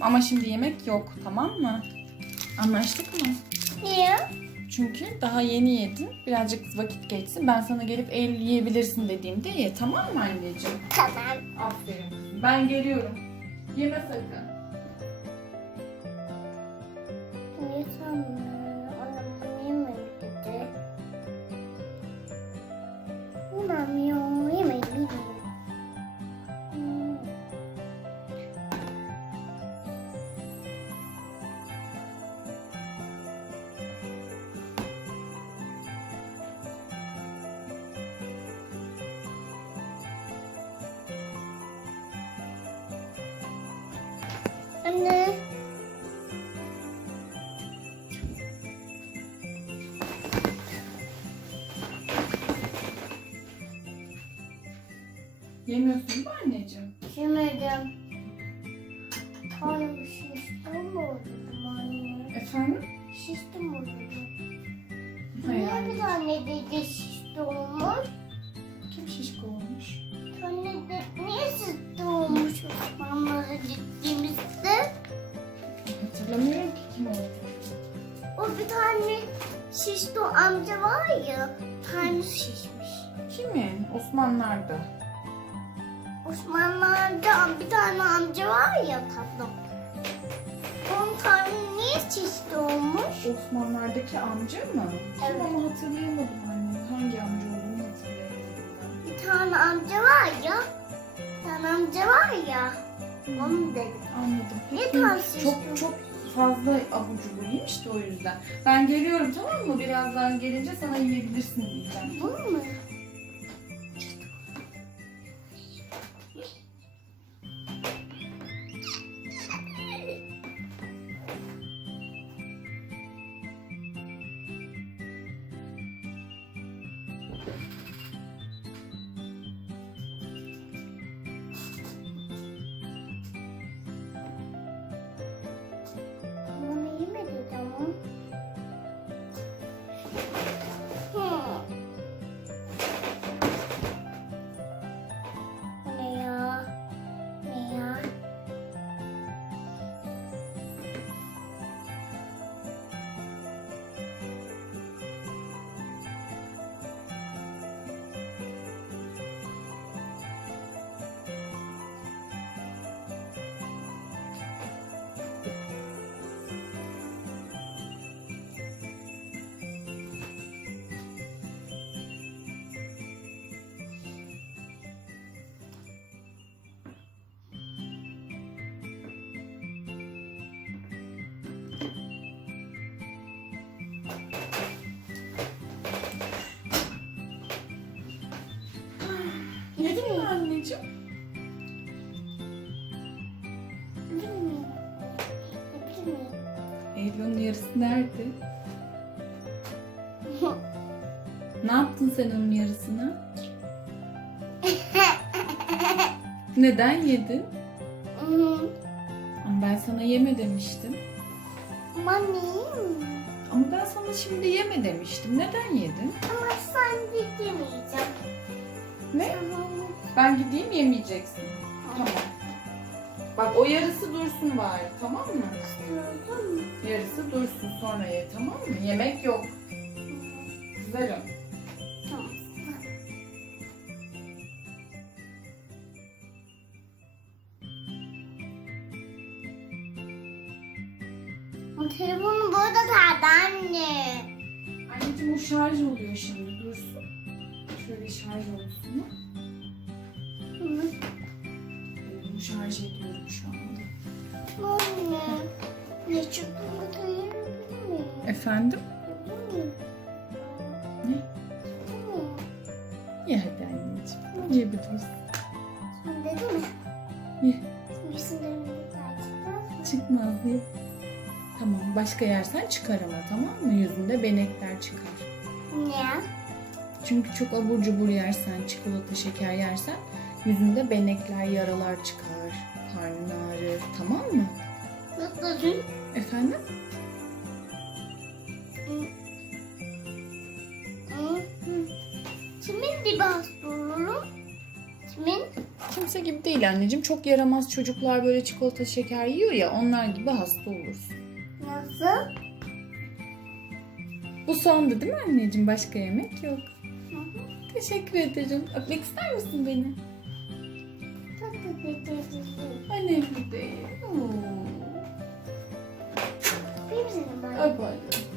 ama şimdi yemek yok tamam mı? Anlaştık mı? Niye? Çünkü daha yeni yedin. Birazcık vakit geçsin. Ben sana gelip el yiyebilirsin dediğimde ye tamam mı anneciğim? Tamam. Aferin. kızım. Ben geliyorum. Yeme sakın. Niye sanmıyorum? Yemiyorsun değil mi anneciğim? Yemedim. Karnım şişti mi oldu anne? Efendim? Şişti mi oldu? Hayır Niye bir tane dedi şişti olmuş? Kim şişko olmuş? Tane de niye şişti olmuş Osmanlı'ya gittiğimizde? Hatırlamıyorum ki kim oldu. O bir tane şişti amca var ya. Tane şişmiş. Kimin? Osmanlılar'da. Osmanlılar'da bir tane amca var ya tatlım. Onun tane niye şişti olmuş? Osmanlılar'daki amca mı? Evet. Kim ama hatırlayamadım anne. Hangi amca olduğunu hatırlayamadım ben. Bir tane amca var ya. Bir tane amca var ya. Onu dedim. Anladım. Niye Peki, tavsiye çok çok fazla abur cubur yemiş de o yüzden. Ben geliyorum tamam mı? Birazdan gelince sana yiyebilirsin diyeceğim. Bu mu? Yedin mi anneciğim? Bilmiyorum. Bilmiyorum. Eylül'ün yarısı nerede? Ne yaptın sen onun yarısını? Neden yedin? Ama ben sana yeme demiştim. Neyim? Ama ben sana şimdi yeme demiştim. Neden yedin? Ama sen de yemeyeceğim. Ne? Ben gideyim yemeyeceksin. Tamam. Bak o yarısı dursun bari tamam mı? Yarısı dursun sonra ye tamam mı? Yemek yok. Güzelim. Telefonu burada kaldı anne. Anneciğim o şarj oluyor şimdi dursun. Şöyle şarj olsun. Hı. Bunu şarj ediyorum şu anda. Anne. Ne yiyebilir miyim? Efendim? Ne? Ye hadi anneciğim. Yiyebilirsin. Sen dedin mi? Ye. Çıkmaz ye. Tamam başka yersen çıkar ama tamam mı? Yüzünde benekler çıkar. Niye? Çünkü çok abur cubur yersen, çikolata, şeker yersen yüzünde benekler, yaralar çıkar. Karnın ağrır. Tamam mı? Nasıl? Efendim? Kimin hasta olurum? Kimin? Kimse gibi değil anneciğim. Çok yaramaz çocuklar böyle çikolata şeker yiyor ya onlar gibi hasta olursun. Nasıl? Bu sondu değil mi anneciğim? Başka yemek yok. Teşekkür ederim. Öpmek ister misin beni? Çok teşekkür ederim. Önemli değil. Oo. Öp hadi.